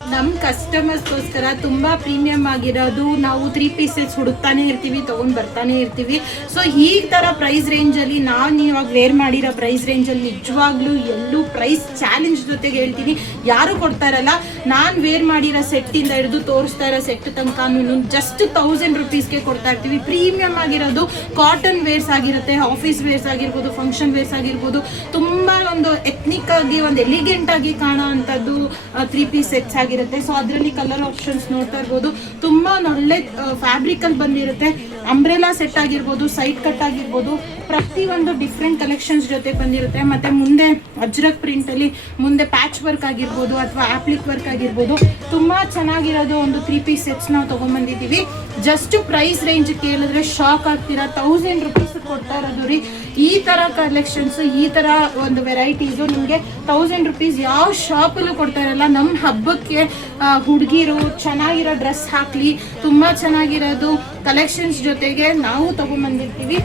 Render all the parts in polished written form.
ನಮ್ಮ ಕಸ್ಟಮರ್ಸ್ಗೋಸ್ಕರ ತುಂಬ ಪ್ರೀಮಿಯಂ ಆಗಿರೋದು ನಾವು 3 ಪೀಸಸ್ ಹುಡುಕ್ತಾನೆ ಇರ್ತೀವಿ, ತೊಗೊಂಡು ಬರ್ತಾನೆ ಇರ್ತೀವಿ. ಸೊ ಈ ಥರ ಪ್ರೈಸ್ ರೇಂಜಲ್ಲಿ ನಾನು ಇವಾಗ ವೇರ್ ಮಾಡಿರೋ ಪ್ರೈಸ್ ರೇಂಜಲ್ಲಿ ನಿಜವಾಗ್ಲೂ ಎಲ್ಲೂ ಪ್ರೈಸ್ ಚಾಲೆಂಜ್ ಜೊತೆಗೆ ಹೇಳ್ತೀನಿ, ಯಾರು ಕೊಡ್ತಾ ಇರಲ್ಲ. ನಾನು ವೇರ್ ಮಾಡಿರೋ ಸೆಟ್ಟಿಂದ ಹಿಡಿದು ತೋರಿಸ್ತಾ ಇರೋ ಸೆಟ್ ತನಕ ಜಸ್ಟ್ 1000 ರುಪೀಸ್ಗೆ ಕೊಡ್ತಾ ಇರ್ತೀವಿ. ಪ್ರೀಮಿಯಂ ಆಗಿರೋದು ಕಾಟನ್ ವೇರ್ಸ್ ಆಗಿರುತ್ತೆ, ಆಫೀಸ್ ವೇರ್ಸ್ ಆಗಿರ್ಬೋದು, ಫಂಕ್ಷನ್ ವೇರ್ಸ್ ಆಗಿರ್ಬೋದು. ತುಂಬ ಒಂದು ಎತ್ನಿಕ್ ಆಗಿ ಒಂದು ಎಲಿಗೆಂಟ್ ಆಗಿ ಕಾಣೋ ಅಂಥದ್ದು 3 ಪೀಸ್ ಸೆಟ್ಸ್ ಆಗಿರುತ್ತೆ. ಸೊ ಅದರಲ್ಲಿ ಕಲರ್ ಆಪ್ಷನ್ಸ್ ನೋಡ್ತಾ ಇರ್ಬೋದು. ತುಂಬ ಒಳ್ಳೆ ಫ್ಯಾಬ್ರಿಕ್ ಅಲ್ಲಿ ಬಂದಿರುತ್ತೆ. ಅಂಬ್ರೆಲಾ ಸೆಟ್ ಆಗಿರ್ಬೋದು, ಸೈಡ್ ಕಟ್ ಆಗಿರ್ಬೋದು, ಪ್ರತಿಯೊಂದು ಡಿಫ್ರೆಂಟ್ ಕಲೆಕ್ಷನ್ಸ್ ಜೊತೆ ಬಂದಿರುತ್ತೆ. ಮತ್ತೆ ಮುಂದೆ ಅಜ್ರಕ್ ಪ್ರಿಂಟ್ ಅಲ್ಲಿ ಮುಂದೆ ಪ್ಯಾಚ್ ವರ್ಕ್ ಆಗಿರ್ಬೋದು ಅಥವಾ ಆಪ್ಲಿಕ್ ವರ್ಕ್ ಆಗಿರ್ಬೋದು, ತುಂಬಾ ಚೆನ್ನಾಗಿರೋದು ಒಂದು 3 ಪೀಸ್ ಸೆಟ್ಸ್ ನಾವು ತಗೊಂಡ್ಬಂದಿದ್ದೀವಿ. ಜಸ್ಟ್ ಪ್ರೈಸ್ ರೇಂಜ್ ಕೇಳಿದ್ರೆ ಶಾಕ್ ಆಗ್ತೀರಾ. 1000 ರುಪೀಸ್ ಕೊಡ್ತಾ ಇರೋದು ರೀ. ಈ ತರ ಕಲೆಕ್ಷನ್ಸ್, ಈ ತರ ಒಂದು ವೆರೈಟೀಸು ನಿಮಗೆ 1000 ರುಪೀಸ್ ಯಾವ ಶಾಪಲ್ಲೂ ಕೊಡ್ತಾ ಇರಲ್ಲ. ನಮ್ಮ ಹಬ್ಬಕ್ಕೆ ಹುಡುಗಿರು ಚೆನ್ನಾಗಿರೋ ಡ್ರೆಸ್ ಹಾಕ್ಲಿ, ತುಂಬಾ ಚೆನ್ನಾಗಿರೋದು ಕಲೆಕ್ಷನ್ಸ್ ಜೊತೆಗೆ ನಾವು ತಗೊಂಡ್ಬಂದಿರ್ತೀವಿ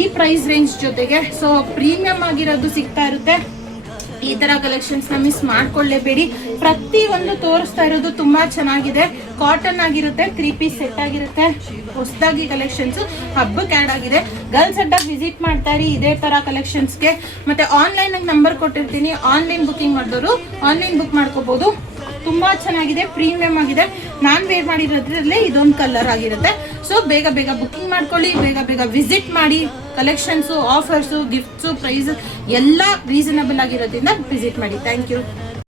ಈ ಪ್ರೈಸ್ ರೇಂಜ್ ಜೊತೆಗೆ. ಸೊ ಪ್ರೀಮಿಯಂ ಆಗಿರೋದು ಸಿಗ್ತಾ ಇರುತ್ತೆ. ಈ ತರ ಕಲೆಕ್ಷನ್ಸ್ ನ ಮಿಸ್ ಮಾಡ್ಕೊಳ್ಳೇಬೇಡಿ. ಪ್ರತಿ ಒಂದು ತೋರಿಸ್ತಾ ಇರೋದು ತುಂಬಾ ಚೆನ್ನಾಗಿದೆ. ಕಾಟನ್ ಆಗಿರುತ್ತೆ, 3 ಪೀಸ್ ಸೆಟ್ ಆಗಿರುತ್ತೆ. ಹೊಸದಾಗಿ ಕಲೆಕ್ಷನ್ಸ್ ಹಬ್ಬಕ್ಕೆ ಆ್ಯಡ್ ಆಗಿದೆ. ಗರ್ಲ್ಸ್ ಅಡ್ಡಾಗಿ ವಿಸಿಟ್ ಮಾಡ್ತಾರೆ ಇದೇ ತರ ಕಲೆಕ್ಷನ್ಸ್ಗೆ. ಮತ್ತೆ ಆನ್ಲೈನ್ ನಂಬರ್ ಕೊಟ್ಟಿರ್ತೀನಿ, ಆನ್ಲೈನ್ ಬುಕಿಂಗ್ ಮಾಡಿದವರು ಆನ್ಲೈನ್ ಬುಕ್ ಮಾಡ್ಕೋಬಹುದು. ತುಂಬಾ ಚೆನ್ನಾಗಿದೆ, ಪ್ರೀಮಿಯಂ ಆಗಿದೆ. ನಾನು ವೇರ್ ಮಾಡಿರೋದ್ರಲ್ಲೇ ಇದೊಂದು ಕಲರ್ ಆಗಿರುತ್ತೆ. ಸೊ ಬೇಗ ಬೇಗ ಬುಕಿಂಗ್ ಮಾಡ್ಕೊಳ್ಳಿ, ಬೇಗ ಬೇಗ ವಿಸಿಟ್ ಮಾಡಿ. ಕಲೆಕ್ಷನ್ಸು, ಆಫರ್ಸು, ಗಿಫ್ಟ್ಸು, ಪ್ರೈಸ್ ಎಲ್ಲ ರೀಸನಬಲ್ ಆಗಿರೋದ್ರಿಂದ ವಿಸಿಟ್ ಮಾಡಿ. Thank you.